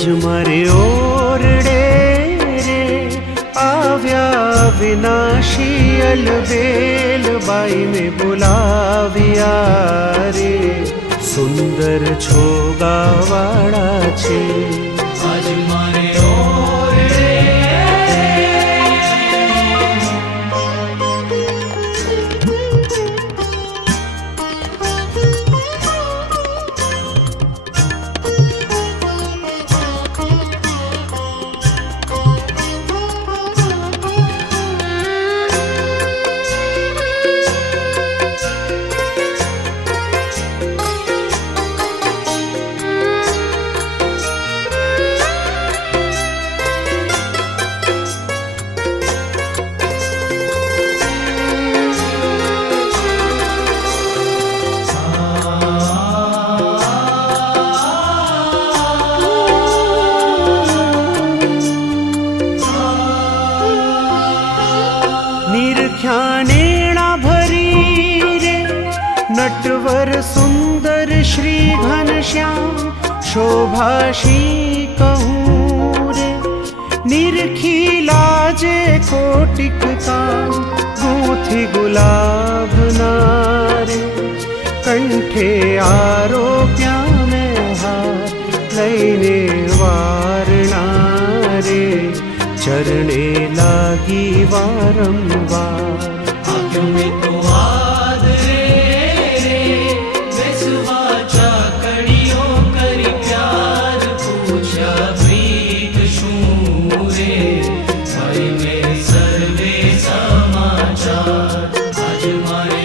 આજ મારે ઓરડે રે આવ્યા વિનાશી અલબેલ બાઈને બોલાવ્યા રે સુંદર છોગાવાળા છે આજ મારે નિરખ્યાનેણા ભરી રે નટવર સુંદર શ્રી ઘનશ્યામ શોભાશી કહું રે નિરખી લાજે કોટિક કામ ગૂંથી ગુલાબના રે કંઠે આરોપ્યા મેં હાર લઈને વારણા રે ચરણે લાગી વારંવાર આપ્યો મેં તો આદરે રે બેસવા ચાકડીઓ કરી પ્યાર પૂછ્યા પ્રીત શું રે ભાઈ મેં સર્વે સમાચાર આજ મારે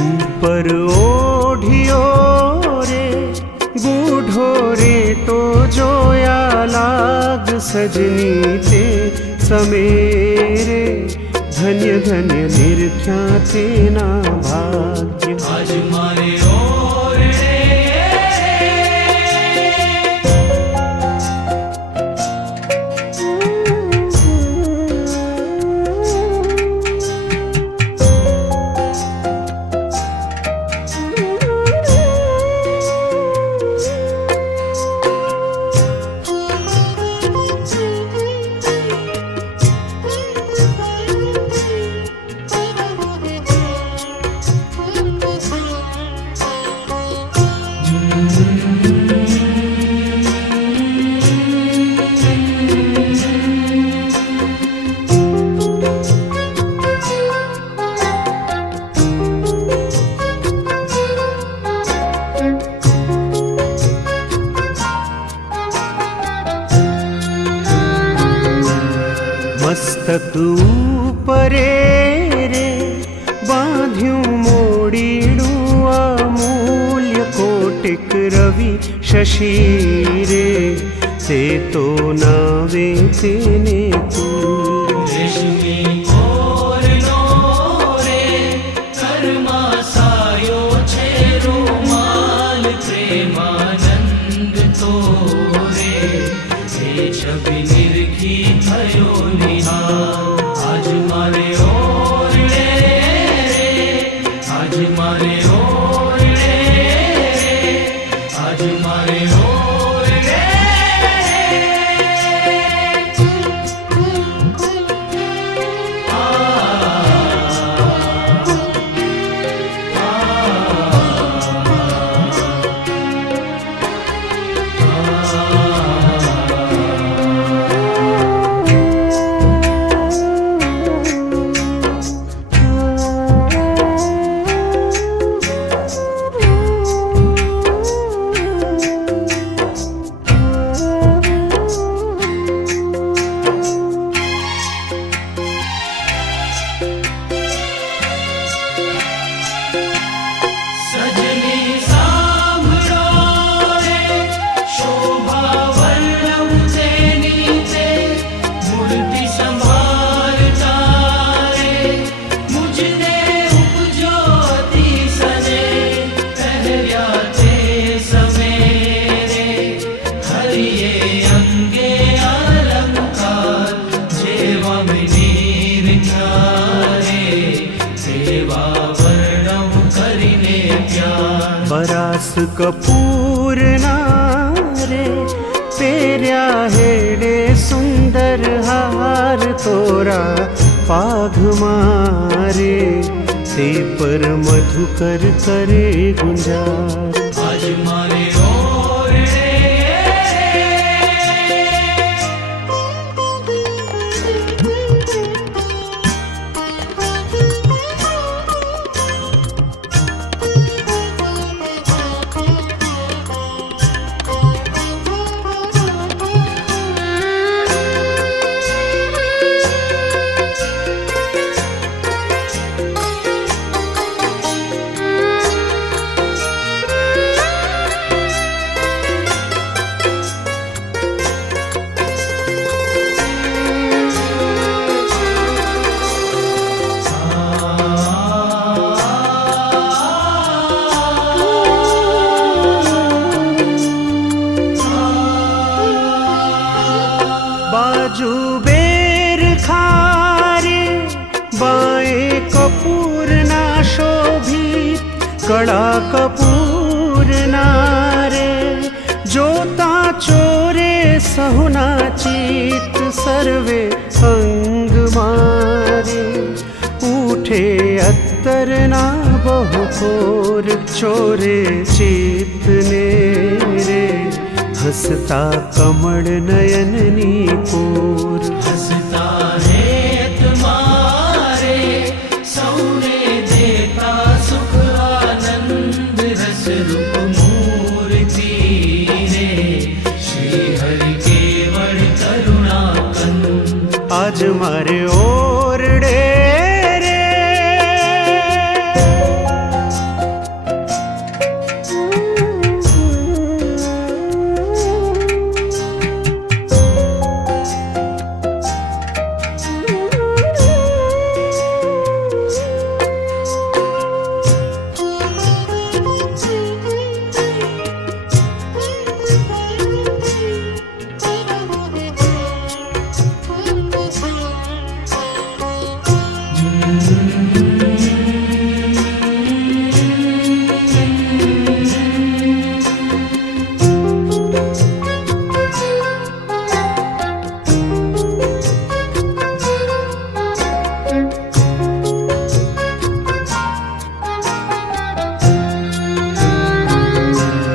ઉપર ઓઢિયો રે ગૂઢો રે તો જોયા લાગ સજની તે સમેરે ધન્ય ધન્ય નિરખ્યા તેના ભાગ્ય આજ મારે મસ્તક ઉપરે રે બાંધ્યું મોડીડું અમૂલ્ય કોટિક રવિ શશી રે તે તો નાવે તેને કુલ રેશમી ઓરનો રે કર્મા સાયો છે રૂમાલ પ્રેમાનંદ તો રે એ છબી નિરખી થયો નિહાલ આજ મારે ઓરડે રે આજ મારે ઓરડે રે આજ મારે ઓરડે परास कपूर नारे पेर्या हेडे सुंदर हार तोरा पाघ मारे ते पर मधुकर करे गुंजार आज मारे ओरडे बाजू बेर खारे बाएं कपूर ना शोभित कड़ा कपूर नारे जोता चोरे सहुना चित सर्वे अंग मारे उठे अत्तर ना बहुकोर चोरे चित ने रे हसता कमल नयननी कोर हसता है तुम्हारे सौने देता सुख आनंद रस रूप मूर्ति रे श्री हरि केवल करुणा कंद आज मारे ओरडे रे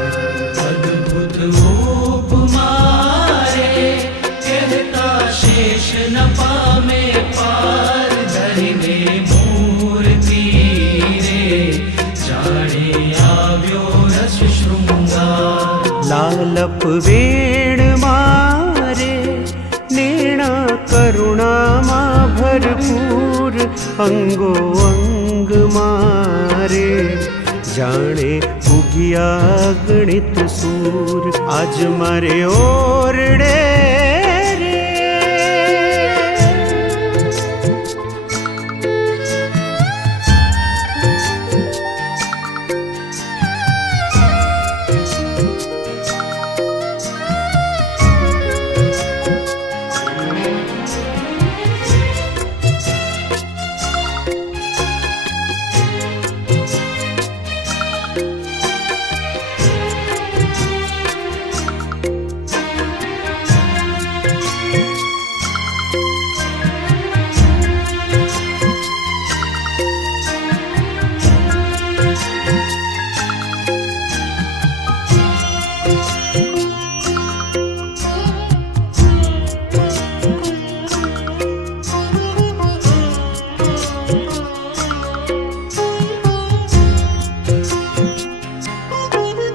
अद्भुत उपमारे कहता शेष न पामे पार धरिने मूर्ति रे जाने आव्यो रस शृंगार लालप वेण मारे नेणा करुणा मा भरपूर अंगो अंग मारे जाने उगिया गणित सूर आज मारे ओरडे रे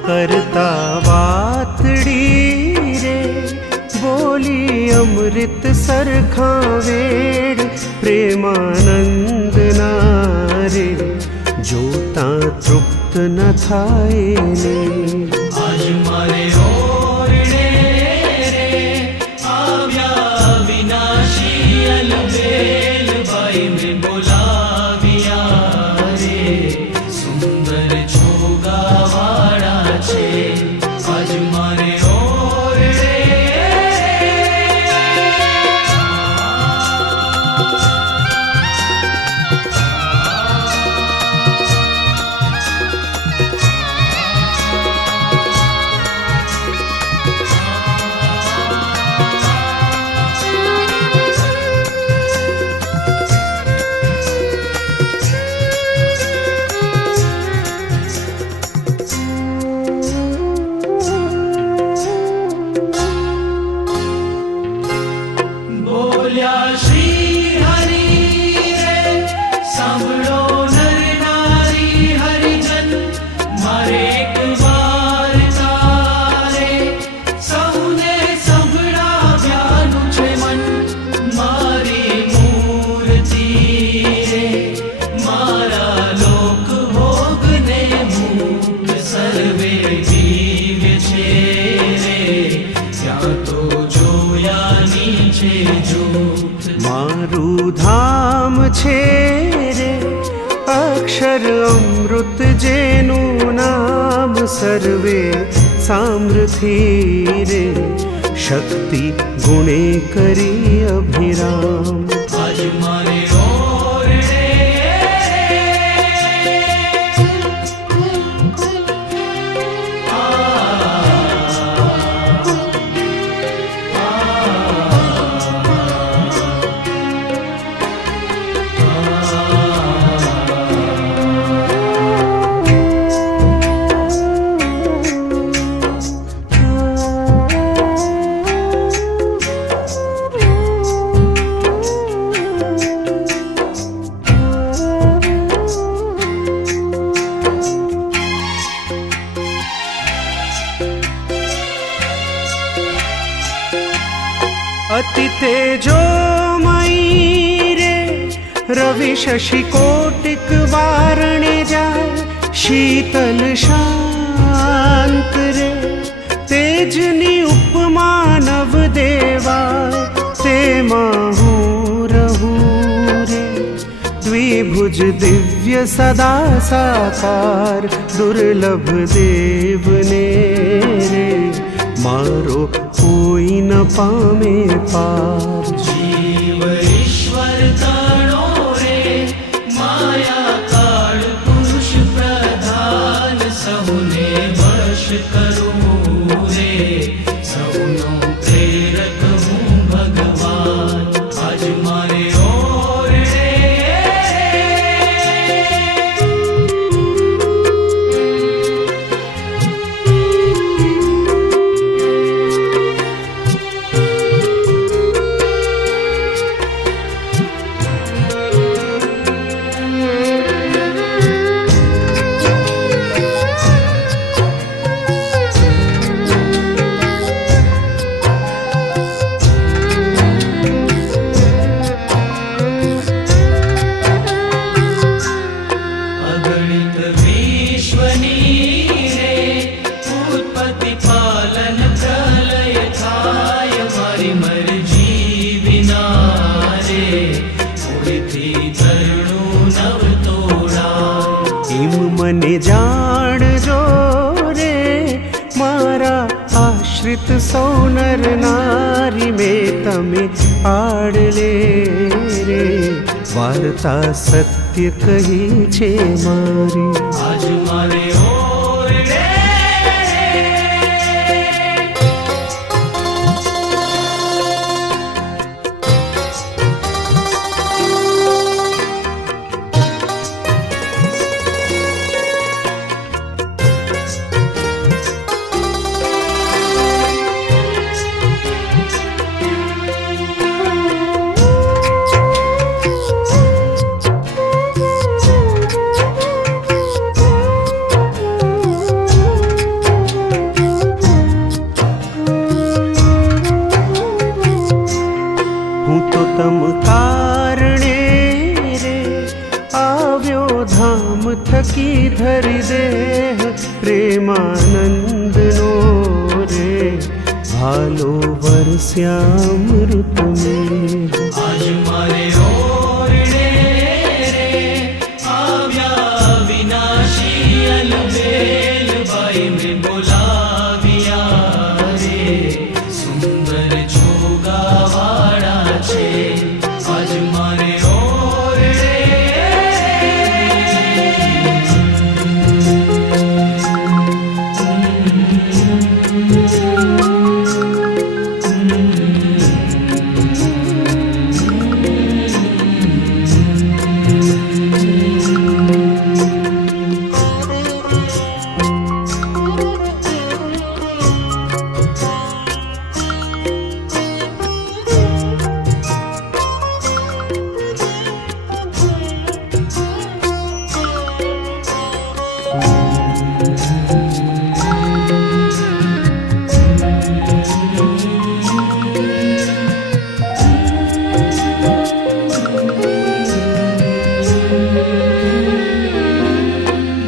करता वातड़ी रे बोली अमृत सरखा वेड़ प्रेमानंद नारे जोता तृप्त न थाए ने आज मारे ओरडे रे आव्या विनाशी अलबेल बाई में बोलाविया रे सुंदर छोगा वाड़ा छे आज मारे ओरडे મુક્ત સર્વે દિવ્ય છે રે, ત્યાં તો જોયાની છે જૂથ. મારું ધામ છે રે અક્ષર અમૃત જેનું નામ, સર્વે સામ્રથી રે શક્તિ ગુણે કરી અભિરામ. આજ મારે ઓરડે અતિ તેજોમયી રે રવિ શશि કોટિક વારણે જાય, શીતલ શાંત રે તેજની ઉપમા નવ દેવાય, તેમાં હું રહું રે દ્વિભુજ દિવ્ય સદા સાકાર, દુર્લભ દેવને રે મારો કોઈ ન પામે પાર. જીવ ઈશ્વર તણો રે, માયા કાળ પુરુષ પ્રધાન, સૌને વશ કરું રે, સૌનો પ્રેરક હું ભગવાન. આજ મારે ઓરડે અગણિત વિશ્વની રે ઉત્પત્તિ પાલન પ્રલય થાય, મારી મરજી વિના રે કોઈથી તરણું નવ તોડાય. એમ મને જાણજો રે મારા આશ્રિત સૌ નર નારી, મેં તમે આડલે રે વાર્તા સત્ય કહી છે મારી. આજ મારે ઓરડે હું તો તમ કારણે રે આવ્યો ધામ થકી ધરી દેહ, પ્રેમાનંદનો રે ભાલો વરસ્યામૃત મેં. આજ મારે ઓરડે રે આવ્યા વિનાશી અલબેલ ભાઈ મેં બોલાવ્યા રે, સુંદર છોગાવાળા છે. આજ મારે ઓરડે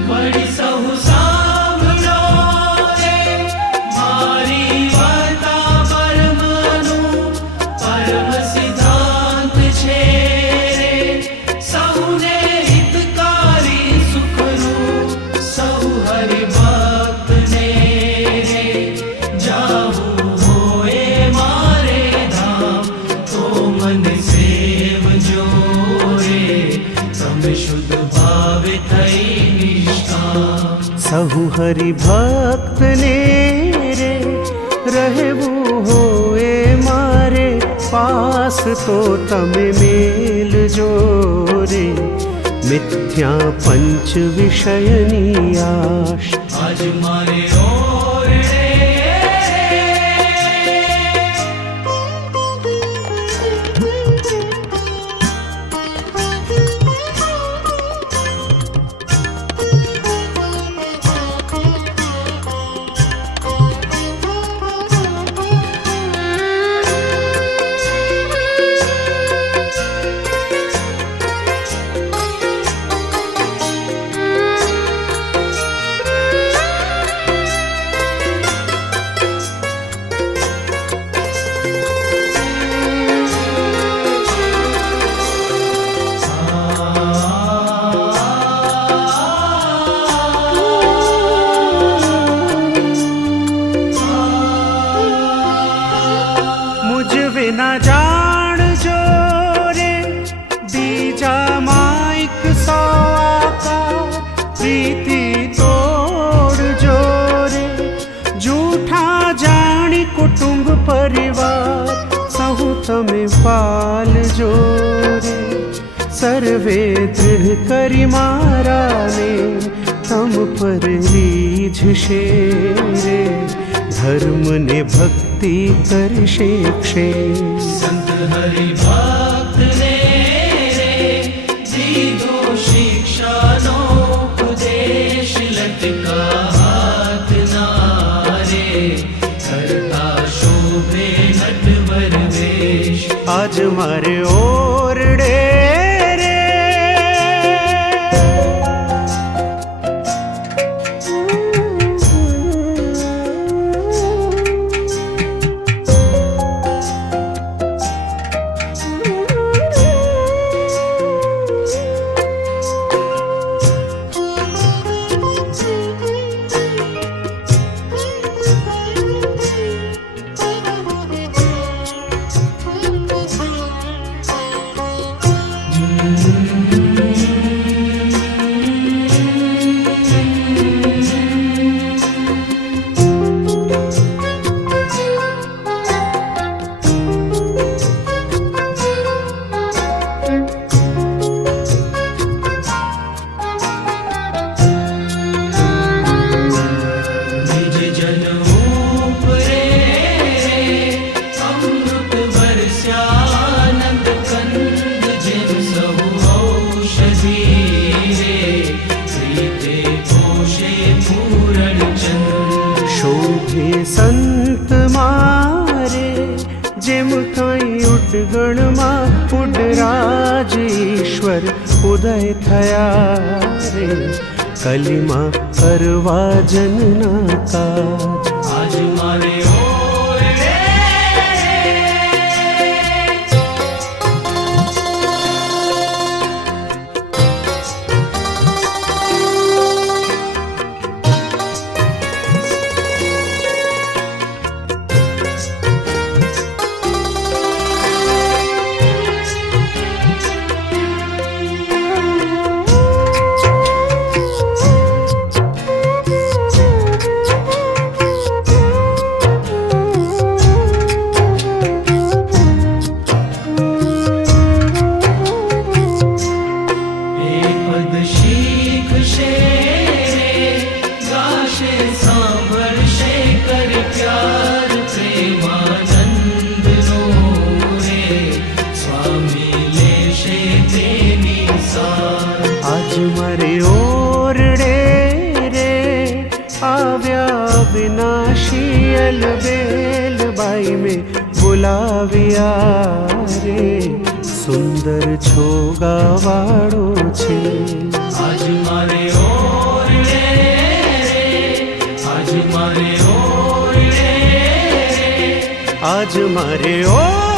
વળી સહુ સા सहु हरि भक्त ने रे રહેવું હોય મારે પાસ તો તમે મેલ જો રે મિથ્યા પંચ વિષયની આશ આજ મારે ઓરડે ના જાણજો રે બીજા માઈક સવાકા પ્રીતિ તોડજો રે જૂઠા જાણી કુટુંબ પરિવાર સહુ તમે પાલજો રે સર્વે દૃઢ કરી મારાને તમ પર રીઝશે રે ધર્મ ને ભક્તિ કરશે ક્ષે સંત હરિ ભક્ત ને રે દીધો શિક્ષાનો ઉપદેશ લટકા હાથ ના રે કરતા શોભે નટવર વેશ આજ મારે ઓરડે રે સંત મારે જેમ કઈ ઉડગણમાં ઉડરાજ ઈશ્વર ઉદય થયા રે કલીમાં કરવા જનના કાજ આજ મારે ઓરડે विनाशी अलबेल बाई में बुलाविया रे सुंदर छोगावाड़ो छे आज मारे ओरडे आज मारे ओरडे आज मारे ओ